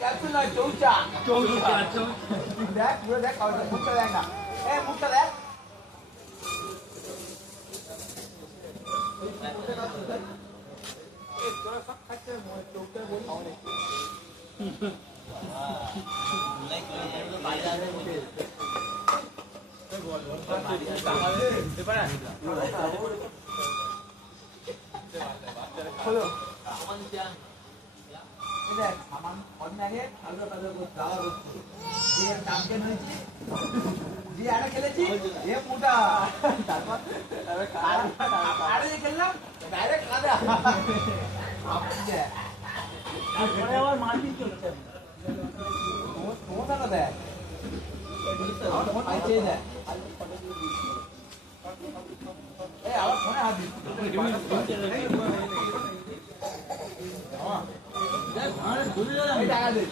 capsule নয় চৌচা চৌচা দেখ পুরো দেখ মুখটা দেখ না মুখটা দেখ তোরা সব খাচ্ছে চৌচা বলি অনেক হলো দেখ সামান অন্যাগে আলু কালো দাওয়া করছি দিয়ে চাম্পিয়ন হয়েছি দিয়ে আরে খেলেছি এ মোটা তারপর আরে খেললাম ডাইরেক্ট কাদা তারপরে আবার মারপিট চলছে তোমার দেখ তোমার পাইছে দেখ এই আবার ফোনে হাত দিচ্ছি টাকা দে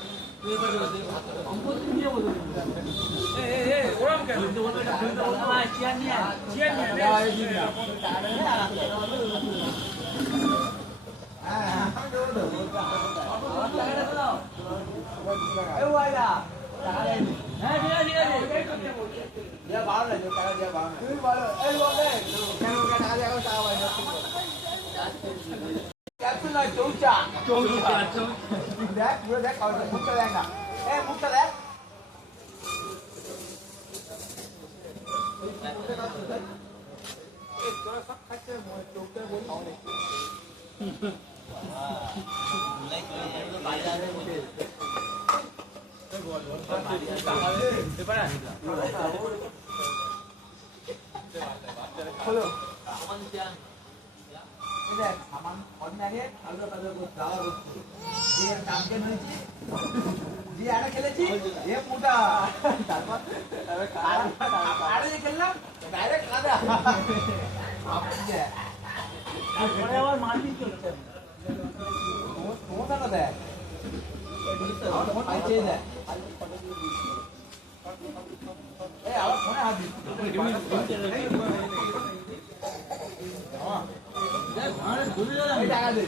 ক্যাপসুল নয় চৌচা চৌচা দেখ পুরো দেখ মুখটা দেখ না মুখটা দেখ তোরা সব খাচ্ছে চৌচা বলি অনেক হলো দেখ সামান অন্যাগে আলু কালো দাওয়া করছি দিয়ে চাম্পিয়ন হয়েছি দিয়ে আরে খেলেছি এ মোটা তারপর আরে খেললাম ডাইরেক্ট কাদা তারপরে আবার মারপিট চলছে তোমার দেখ তোমার পাইছে দেখ এই আবার ফোনে হাত দিচ্ছি টাকা দে